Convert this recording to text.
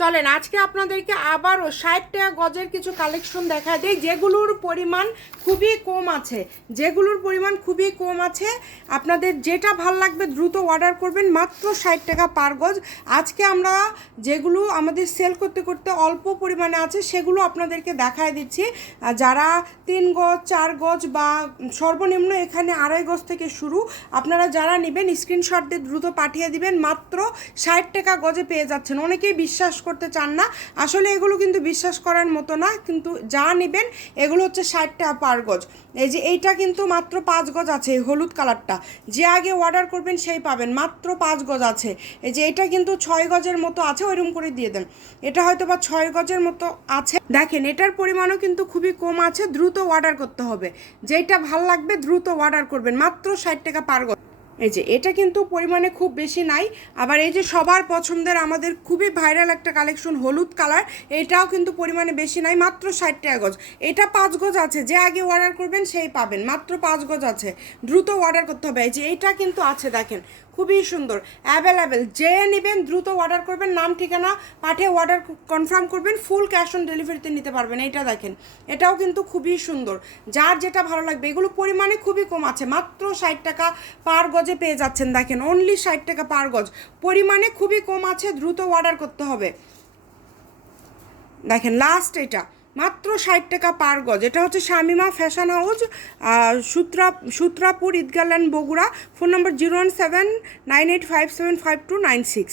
চলেন আজকে আপনাদেরকে আবারও 60 টাকা গজের কিছু কালেকশন দেখা দেয় যেগুলোর পরিমাণ খুবই কম আছে। আপনাদের যেটা ভাল লাগবে দ্রুত অর্ডার করবেন, মাত্র 60 টাকা পার গজ। আজকে আমরা যেগুলো আমাদের সেল করতে করতে অল্প পরিমাণে আছে সেগুলো আপনাদেরকে দেখায় দিচ্ছি। যারা 3 গজ 4 গজ বা সর্বনিম্ন এখানে 2.5 গজ থেকে শুরু, আপনারা যারা নেবেন স্ক্রিনশট দিয়ে দ্রুত পাঠিয়ে দিবেন। মাত্র 60 টাকা গজে পেয়ে যাচ্ছেন। অনেকেই বিশ্বাস করতে চান না, আসলে এগুলো কিন্তু বিশ্বাস করার মতো না, কিন্তু যা নেবেন এগুলো হচ্ছে 60 টাকা পার গজ। এই যে এইটা কিন্তু মাত্র 5 গজ আছে, হলুদ কালারটা যে আগে অর্ডার করবেন সেই পাবেন, মাত্র 5 গজ আছে। এই যে এটা কিন্তু 6 গজের মতো আছে, ওইরকম করে দিয়ে দেন। এটা হয়তো বা 6 গজের মতো আছে, দেখেন এটার পরিমাণও কিন্তু খুবই কম আছে, দ্রুত অর্ডার করতে হবে। যেটা ভাল লাগবে দ্রুত অর্ডার করবেন, মাত্র 60 টাকা পার গজ। এই যে এটা কিন্তু পরিমাণে খুব বেশি নাই। আবার এই যে সবার পছন্দের আমাদের খুবই ভাইরাল একটা কালেকশন হলুদ কালার, এটাও কিন্তু পরিমাণে বেশি নাই, মাত্র 60 টাকা গজ। এটা 5 গজ আছে, যে আগে অর্ডার করবেন সেই পাবেন, মাত্র 5 গজ আছে, দ্রুত অর্ডার করতে হবে। এই যে এইটা কিন্তু আছে, দেখেন খুবই সুন্দর, অ্যাভেলেবেল। যে নেবেন দ্রুত অর্ডার করবেন, নাম ঠিকানা পাঠিয়ে অর্ডার কনফার্ম করবেন, ফুল ক্যাশ অন ডেলিভারিতে নিতে পারবেন। এইটা দেখেন, এটাও কিন্তু খুবই সুন্দর, যার যেটা ভালো লাগবে। এগুলো পরিমাণে খুবই কম আছে, মাত্র 60 টাকা পার গজে পেয়ে যাচ্ছেন। দেখেন অনলি 60 টাকা পার গজ, পরিমাণে খুবই কম আছে, দ্রুত অর্ডার করতে হবে। দেখেন লাস্ট এটা মাত্র 60 টাকা পার গজ। এটা হচ্ছে Shamima fashion house, Sutrapur Eidgah land Bogura. Phone number 01798575296।